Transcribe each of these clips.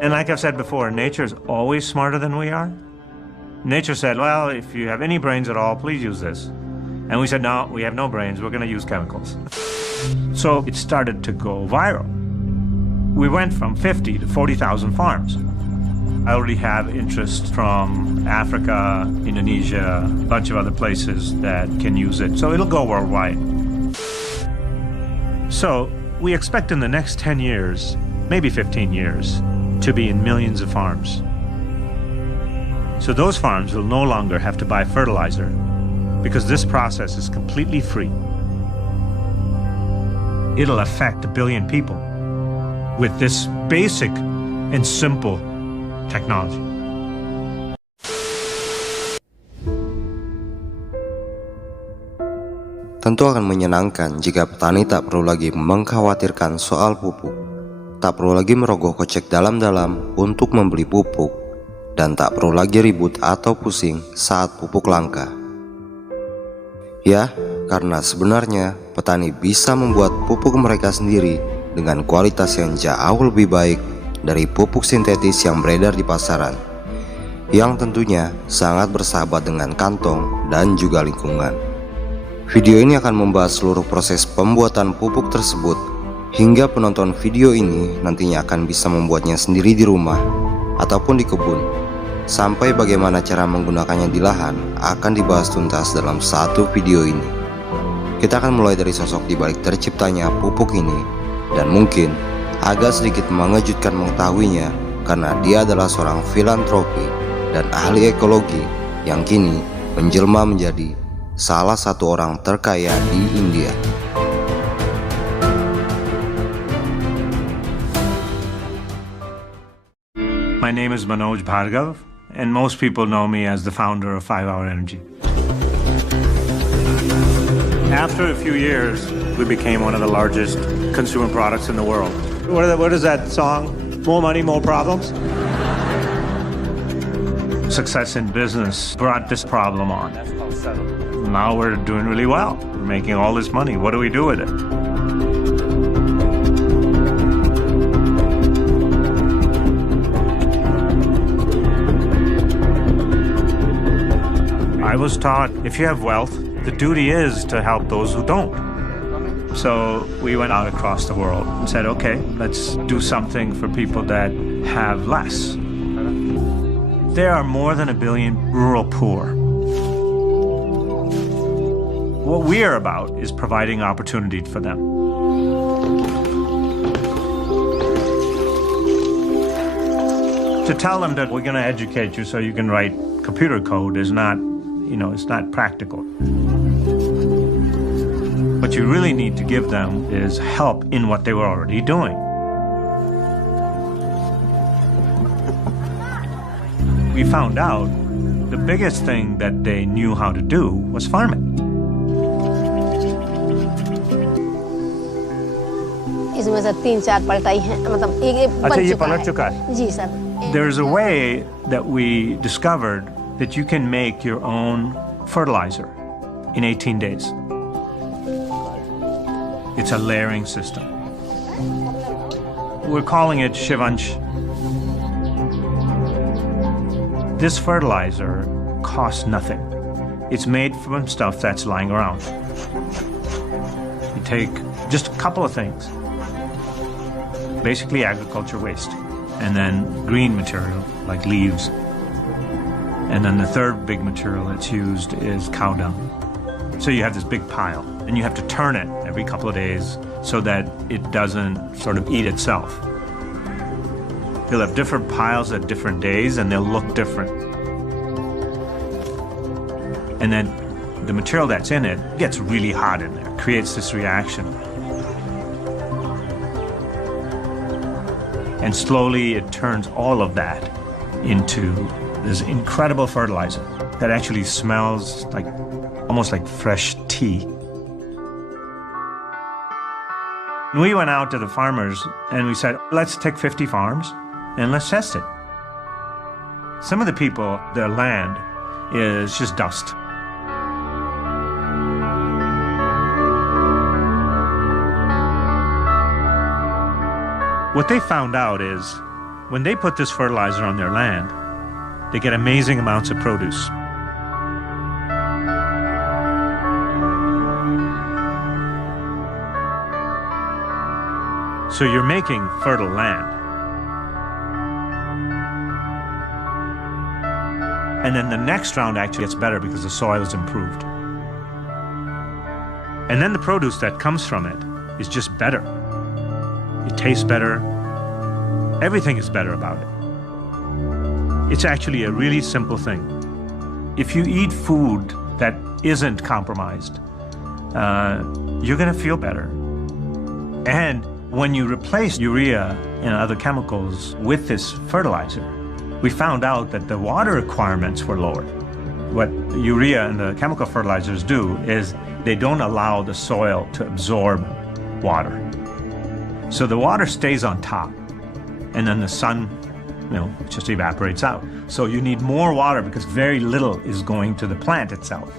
And like I've said before, nature is always smarter than we are. Nature said, well, if you have any brains at all, please use this. And we said, no, we have no brains, we're going to use chemicals. So it started to go viral. We went from 50 to 40,000 farms. I already have interest from Africa, Indonesia, a bunch of other places that can use it. So it'll go worldwide. So we expect in the next 10 years, maybe 15 years, to be in millions of farms. So those farms will no longer have to buy fertilizer because this process is completely free. It'll affect 1 billion people with this basic and simple technology. Tentu akan menyenangkan jika petani tak perlu lagi mengkhawatirkan soal pupuk, tak perlu lagi merogoh kocek dalam-dalam untuk membeli pupuk, dan tak perlu lagi ribut atau pusing saat pupuk langka. Ya, karena sebenarnya petani bisa membuat pupuk mereka sendiri dengan kualitas yang jauh lebih baik dari pupuk sintetis yang beredar di pasaran, yang tentunya sangat bersahabat dengan kantong dan juga lingkungan. Video ini akan membahas seluruh proses pembuatan pupuk tersebut, hingga penonton video ini nantinya akan bisa membuatnya sendiri di rumah ataupun di kebun. Sampai bagaimana cara menggunakannya di lahan akan dibahas tuntas dalam satu video ini. Kita akan mulai dari sosok di balik terciptanya pupuk ini, dan mungkin agak sedikit mengejutkan mengetahuinya karena dia adalah seorang filantropi dan ahli ekologi yang kini menjelma menjadi salah satu orang terkaya di India. My name is Manoj Bhargav, and most people know me as the founder of 5 Hour Energy. After a few years, we became one of the largest consumer products in the world. What is that song? More money, more problems? Success in business brought this problem on. Now we're doing really well. We're making all this money. What do we do with it? I was taught if you have wealth, the duty is to help those who don't. So we went out across the world and said, okay, let's do something for people that have less. There are more than 1 billion rural poor. What we are about is providing opportunity for them. To tell them that we're going to educate you so you can write computer code is not, it's not practical. What you really need to give them is help in what they were already doing. We found out the biggest thing that they knew how to do was farming. इसमें से 3-4 पलटाई हैं, मतलब एक बन चुका है। जी sir. There's a way that we discovered that you can make your own fertilizer in 18 days. It's a layering system. We're calling it Shivansh. This fertilizer costs nothing. It's made from stuff that's lying around. You take just a couple of things. Basically agriculture waste, and then green material like leaves, and then the third big material that's used is cow dung. So you have this big pile, and you have to turn it every couple of days so that it doesn't sort of eat itself. You'll have different piles at different days, and they'll look different. And then the material that's in it gets really hot in there, creates this reaction. And slowly it turns all of that into this incredible fertilizer that actually smells like almost like fresh tea. We went out to the farmers and we said, let's take 50 farms and let's test it. Some of the people, their land is just dust. What they found out is when they put this fertilizer on their land, they get amazing amounts of produce. So you're making fertile land. And then the next round actually gets better because the soil is improved. And then the produce that comes from it is just better. It tastes better. Everything is better about it. It's actually a really simple thing. If you eat food that isn't compromised, you're going to feel better. And when you replace urea and other chemicals with this fertilizer, we found out that the water requirements were lower. What urea and the chemical fertilizers do is they don't allow the soil to absorb water. So the water stays on top, and then the sun, just evaporates out. So you need more water because very little is going to the plant itself.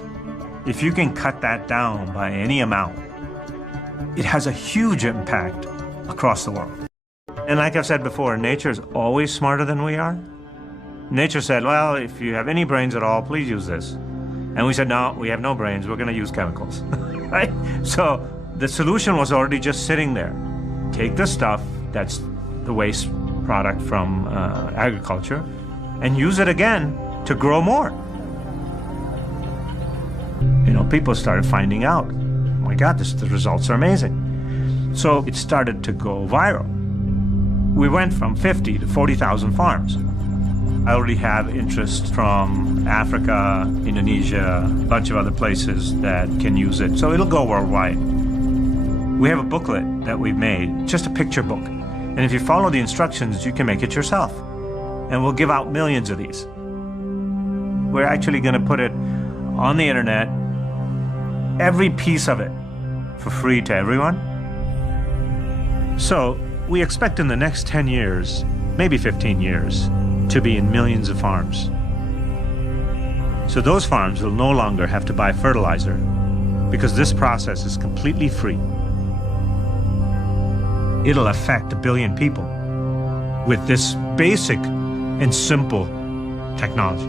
If you can cut that down by any amount, it has a huge impact across the world. And like I've said before, nature is always smarter than we are. Nature said, well, if you have any brains at all, please use this. And we said, no, we have no brains, we're going to use chemicals. Right? So the solution was already just sitting there. Take the stuff that's the waste product from agriculture and use it again to grow more. People started finding out, oh my God, the results are amazing. So it started to go viral. We went from 50 to 40,000 farms. I already have interest from Africa, Indonesia, a bunch of other places that can use it. So it'll go worldwide. We have a booklet that we've made, just a picture book. And if you follow the instructions, you can make it yourself. And we'll give out millions of these. We're actually going to put it on the internet, every piece of it, for free to everyone. So we expect in the next 10 years, maybe 15 years, to be in millions of farms. So those farms will no longer have to buy fertilizer because this process is completely free. It'll affect 1 billion people with this basic and simple technology.